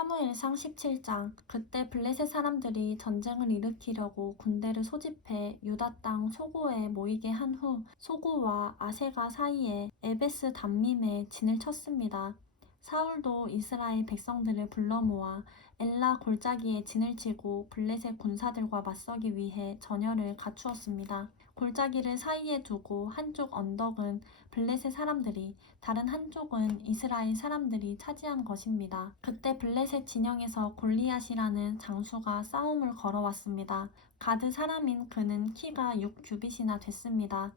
사무엘상 17장. 그때 블레셋 사람들이 전쟁을 일으키려고 군대를 소집해 유다 땅 소고에 모이게 한 후 소고와 아세가 사이에 에베스 담밈에 진을 쳤습니다. 사울도 이스라엘 백성들을 불러 모아 엘라 골짜기에 진을 치고 블레셋 군사들과 맞서기 위해 전열을 갖추었습니다. 골짜기를 사이에 두고 한쪽 언덕은 블레셋 사람들이, 다른 한쪽은 이스라엘 사람들이 차지한 것입니다. 그때 블레셋 진영에서 골리앗이라는 장수가 싸움을 걸어왔습니다. 가드 사람인 그는 키가 6규빗이나 됐습니다.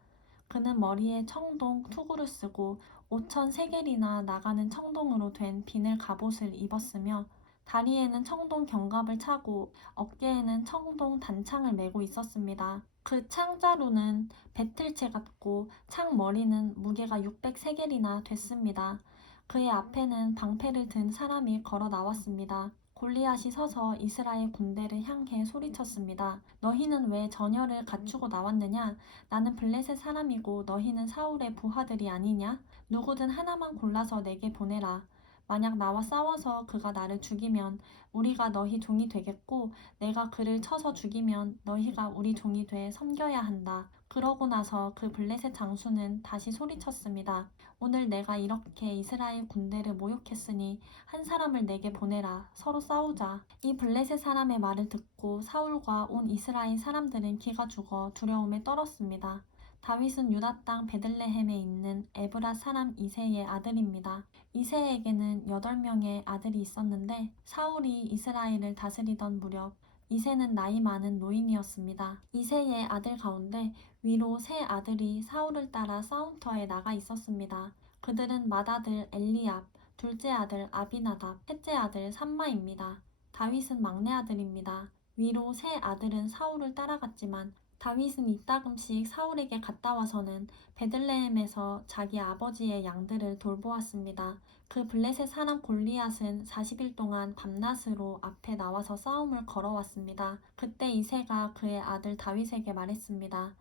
그는 머리에 청동 투구를 쓰고 5천 세겔이나 나가는 청동으로 된 비늘 갑옷을 입었으며 다리에는 청동 견갑을 차고 어깨에는 청동 단창을 메고 있었습니다. 그 창자루는 배틀채 같고 창 머리는 무게가 600세겔이나 됐습니다. 그의 앞에는 방패를 든 사람이 걸어 나왔습니다. 골리앗이 서서 이스라엘 군대를 향해 소리쳤습니다. 너희는 왜 전열을 갖추고 나왔느냐? 나는 블레셋 사람이고 너희는 사울의 부하들이 아니냐? 누구든 하나만 골라서 내게 보내라. 만약 나와 싸워서 그가 나를 죽이면 우리가 너희 종이 되겠고 내가 그를 쳐서 죽이면 너희가 우리 종이 돼 섬겨야 한다. 그러고 나서 그 블레셋 장수는 다시 소리쳤습니다. 오늘 내가 이렇게 이스라엘 군대를 모욕했으니 한 사람을 내게 보내라. 서로 싸우자. 이 블레셋 사람의 말을 듣고 사울과 온 이스라엘 사람들은 기가 죽어 두려움에 떨었습니다. 다윗은 유다 땅 베들레헴에 있는 에브라 사람 이새의 아들입니다. 이새에게는 8명의 아들이 있었는데 사울이 이스라엘을 다스리던 무렵 이새는 나이 많은 노인이었습니다. 이새의 아들 가운데 위로 세 아들이 사울을 따라 싸움터에 나가 있었습니다. 그들은 맏아들 엘리압, 둘째 아들 아비나답, 셋째 아들 삼마입니다. 다윗은 막내 아들입니다. 위로 세 아들은 사울을 따라갔지만 다윗은 이따금씩 사울에게 갔다 와서는 베들레헴에서 자기 아버지의 양들을 돌보았습니다. 그 블레셋 사람 골리앗은 40일 동안 밤낮으로 앞에 나와서 싸움을 걸어왔습니다. 그때 이새가 그의 아들 다윗에게 말했습니다.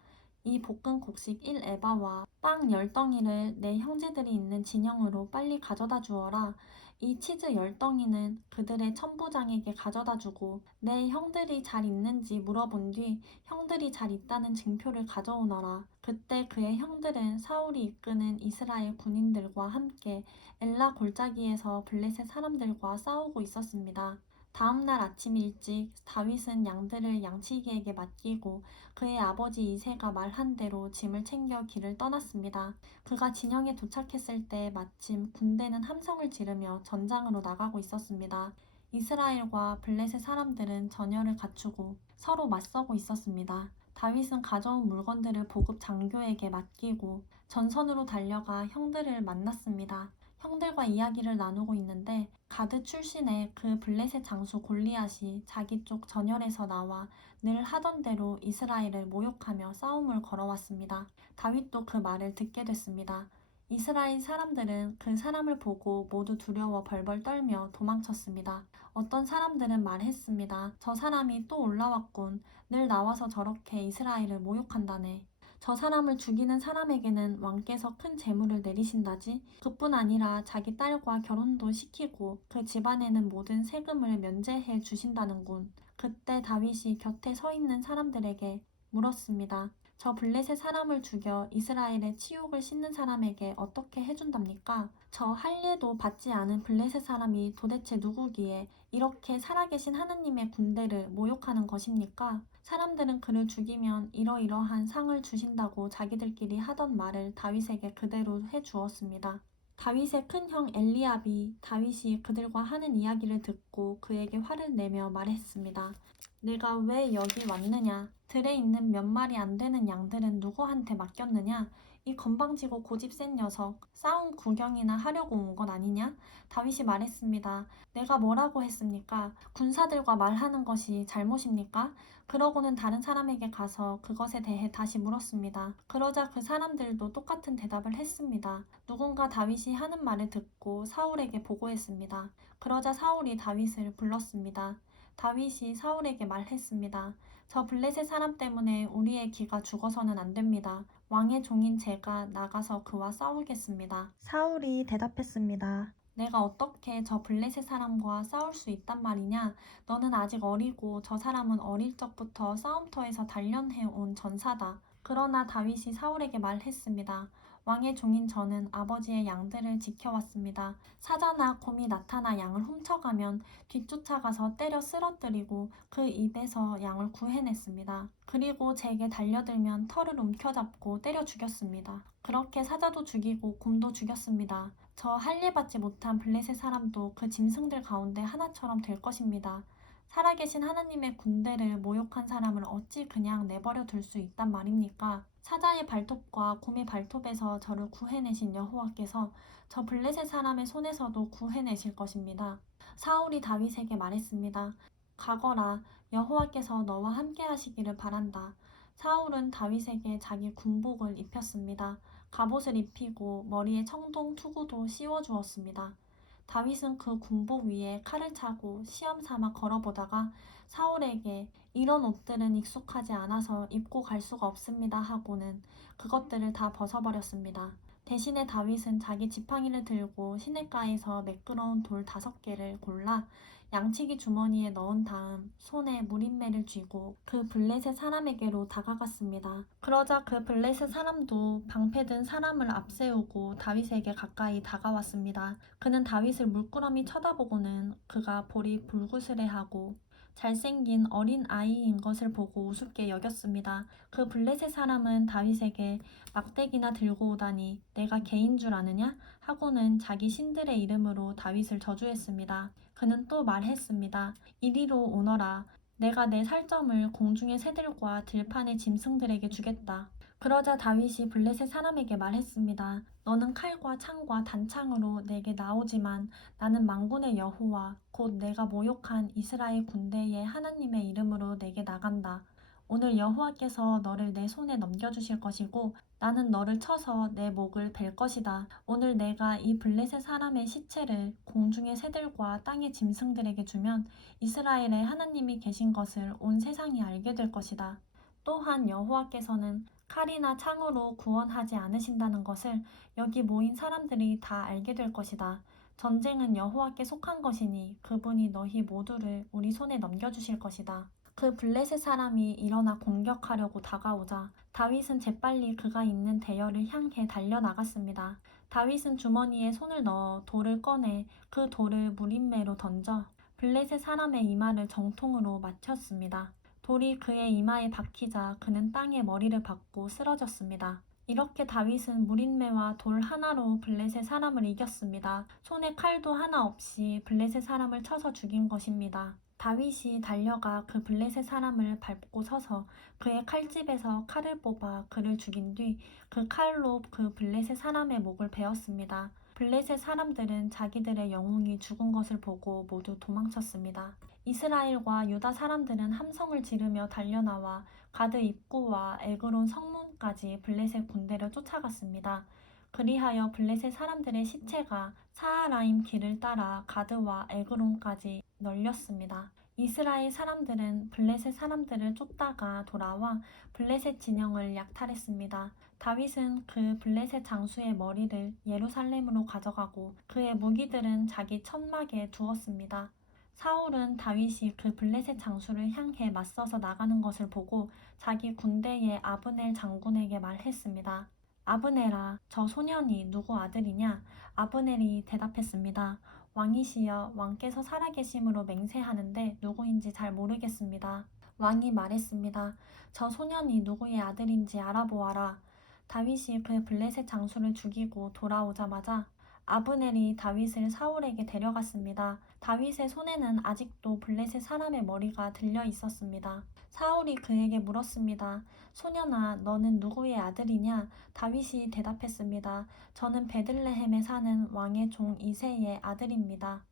이 볶은 곡식 1에바와 빵 10덩이를 내 형제들이 있는 진영으로 빨리 가져다 주어라. 이 치즈 10덩이는 그들의 천부장에게 가져다 주고 내 형들이 잘 있는지 물어본 뒤 형들이 잘 있다는 증표를 가져오너라. 그때 그의 형들은 사울이 이끄는 이스라엘 군인들과 함께 엘라 골짜기에서 블레셋 사람들과 싸우고 있었습니다. 다음 날 아침 일찍 다윗은 양들을 양치기에게 맡기고 그의 아버지 이새가 말한 대로 짐을 챙겨 길을 떠났습니다. 그가 진영에 도착했을 때 마침 군대는 함성을 지르며 전장으로 나가고 있었습니다. 이스라엘과 블레셋 사람들은 전열을 갖추고 서로 맞서고 있었습니다. 다윗은 가져온 물건들을 보급 장교에게 맡기고 전선으로 달려가 형들을 만났습니다. 형들과 이야기를 나누고 있는데 가드 출신의 그 블레셋 장수 골리앗이 자기 쪽 전열에서 나와 늘 하던 대로 이스라엘을 모욕하며 싸움을 걸어왔습니다. 다윗도 그 말을 듣게 됐습니다. 이스라엘 사람들은 그 사람을 보고 모두 두려워 벌벌 떨며 도망쳤습니다. 어떤 사람들은 말했습니다. 저 사람이 또 올라왔군. 늘 나와서 저렇게 이스라엘을 모욕한다네. 저 사람을 죽이는 사람에게는 왕께서 큰 재물을 내리신다지. 그뿐 아니라 자기 딸과 결혼도 시키고 그 집안에는 모든 세금을 면제해 주신다는군. 그때 다윗이 곁에 서 있는 사람들에게 물었습니다. 저 블레셋 사람을 죽여 이스라엘의 치욕을 씻는 사람에게 어떻게 해준답니까? 저 할례도 받지 않은 블레셋 사람이 도대체 누구기에 이렇게 살아계신 하느님의 군대를 모욕하는 것입니까? 사람들은 그를 죽이면 이러이러한 상을 주신다고 자기들끼리 하던 말을 다윗에게 그대로 해 주었습니다. 다윗의 큰형 엘리압이 다윗이 그들과 하는 이야기를 듣고 그에게 화를 내며 말했습니다. 내가 왜 여기 왔느냐? 들에 있는 몇 마리 안 되는 양들은 누구한테 맡겼느냐? 이 건방지고 고집 센 녀석, 싸움 구경이나 하려고 온 건 아니냐? 다윗이 말했습니다. 내가 뭐라고 했습니까? 군사들과 말하는 것이 잘못입니까? 그러고는 다른 사람에게 가서 그것에 대해 다시 물었습니다. 그러자 그 사람들도 똑같은 대답을 했습니다. 누군가 다윗이 하는 말을 듣고 사울에게 보고했습니다. 그러자 사울이 다윗을 불렀습니다. 다윗이 사울에게 말했습니다. 저 블레셋 사람 때문에 우리의 기가 죽어서는 안 됩니다. 왕의 종인 제가 나가서 그와 싸우겠습니다. 사울이 대답했습니다. 내가 어떻게 저 블레셋 사람과 싸울 수 있단 말이냐? 너는 아직 어리고 저 사람은 어릴 적부터 싸움터에서 단련해 온 전사다. 그러나 다윗이 사울에게 말했습니다. 왕의 종인 저는 아버지의 양들을 지켜왔습니다. 사자나 곰이 나타나 양을 훔쳐가면 뒤쫓아가서 때려 쓰러뜨리고 그 입에서 양을 구해냈습니다. 그리고 제게 달려들면 털을 움켜잡고 때려 죽였습니다. 그렇게 사자도 죽이고 곰도 죽였습니다. 저 할례받지 못한 블레셋 사람도 그 짐승들 가운데 하나처럼 될 것입니다. 살아계신 하나님의 군대를 모욕한 사람을 어찌 그냥 내버려 둘 수 있단 말입니까? 사자의 발톱과 곰의 발톱에서 저를 구해내신 여호와께서 저 블레셋 사람의 손에서도 구해내실 것입니다. 사울이 다윗에게 말했습니다. 가거라, 여호와께서 너와 함께 하시기를 바란다. 사울은 다윗에게 자기 군복을 입혔습니다. 갑옷을 입히고 머리에 청동 투구도 씌워주었습니다. 다윗은 그 군복 위에 칼을 차고 시험 삼아 걸어보다가 사울에게 이런 옷들은 익숙하지 않아서 입고 갈 수가 없습니다 하고는 그것들을 다 벗어버렸습니다. 대신에 다윗은 자기 지팡이를 들고 시냇가에서 매끄러운 돌 5개를 골라 양치기 주머니에 넣은 다음 손에 무린매를 쥐고 그 블레셋 사람에게로 다가갔습니다. 그러자 그 블레셋 사람도 방패든 사람을 앞세우고 다윗에게 가까이 다가왔습니다. 그는 다윗을 물끄러미 쳐다보고는 그가 볼이 불구스레하고 잘생긴 어린 아이인 것을 보고 우습게 여겼습니다. 그 블레셋 사람은 다윗에게 막대기나 들고 오다니 내가 개인 줄 아느냐? 하고는 자기 신들의 이름으로 다윗을 저주했습니다. 그는 또 말했습니다. 이리로 오너라. 내가 내 살점을 공중의 새들과 들판의 짐승들에게 주겠다. 그러자 다윗이 블레셋 사람에게 말했습니다. 너는 칼과 창과 단창으로 내게 나오지만 나는 만군의 여호와 곧 내가 모욕한 이스라엘 군대의 하나님의 이름으로 내게 나간다. 오늘 여호와께서 너를 내 손에 넘겨주실 것이고 나는 너를 쳐서 내 목을 벨 것이다. 오늘 내가 이 블레셋 사람의 시체를 공중의 새들과 땅의 짐승들에게 주면 이스라엘의 하나님이 계신 것을 온 세상이 알게 될 것이다. 또한 여호와께서는 칼이나 창으로 구원하지 않으신다는 것을 여기 모인 사람들이 다 알게 될 것이다. 전쟁은 여호와께 속한 것이니 그분이 너희 모두를 우리 손에 넘겨주실 것이다. 그 블레셋 사람이 일어나 공격하려고 다가오자 다윗은 재빨리 그가 있는 대열을 향해 달려나갔습니다. 다윗은 주머니에 손을 넣어 돌을 꺼내 그 돌을 무린매로 던져 블레셋 사람의 이마를 정통으로 맞췄습니다. 돌이 그의 이마에 박히자 그는 땅에 머리를 박고 쓰러졌습니다. 이렇게 다윗은 무린매와 돌 하나로 블레셋 사람을 이겼습니다. 손에 칼도 하나 없이 블레셋 사람을 쳐서 죽인 것입니다. 다윗이 달려가 그 블레셋 사람을 밟고 서서 그의 칼집에서 칼을 뽑아 그를 죽인 뒤 그 칼로 그 블레셋 사람의 목을 베었습니다. 블레셋 사람들은 자기들의 영웅이 죽은 것을 보고 모두 도망쳤습니다. 이스라엘과 유다 사람들은 함성을 지르며 달려나와 가드 입구와 에그론 성문까지 블레셋 군대를 쫓아갔습니다. 그리하여 블레셋 사람들의 시체가 사하라임 길을 따라 가드와 에그론까지 널렸습니다. 이스라엘 사람들은 블레셋 사람들을 쫓다가 돌아와 블레셋 진영을 약탈했습니다. 다윗은 그 블레셋 장수의 머리를 예루살렘으로 가져가고 그의 무기들은 자기 천막에 두었습니다. 사울은 다윗이 그 블레셋 장수를 향해 맞서서 나가는 것을 보고 자기 군대의 아브넬 장군에게 말했습니다. 아브넬아, 저 소년이 누구 아들이냐? 아브넬이 대답했습니다. 왕이시여, 왕께서 살아계심으로 맹세하는데 누구인지 잘 모르겠습니다. 왕이 말했습니다. 저 소년이 누구의 아들인지 알아보아라. 다윗이 그 블레셋 장수를 죽이고 돌아오자마자 아브넬이 다윗을 사울에게 데려갔습니다. 다윗의 손에는 아직도 블레셋 사람의 머리가 들려 있었습니다. 사울이 그에게 물었습니다. 소년아, 너는 누구의 아들이냐? 다윗이 대답했습니다. 저는 베들레헴에 사는 왕의 종 이새의 아들입니다.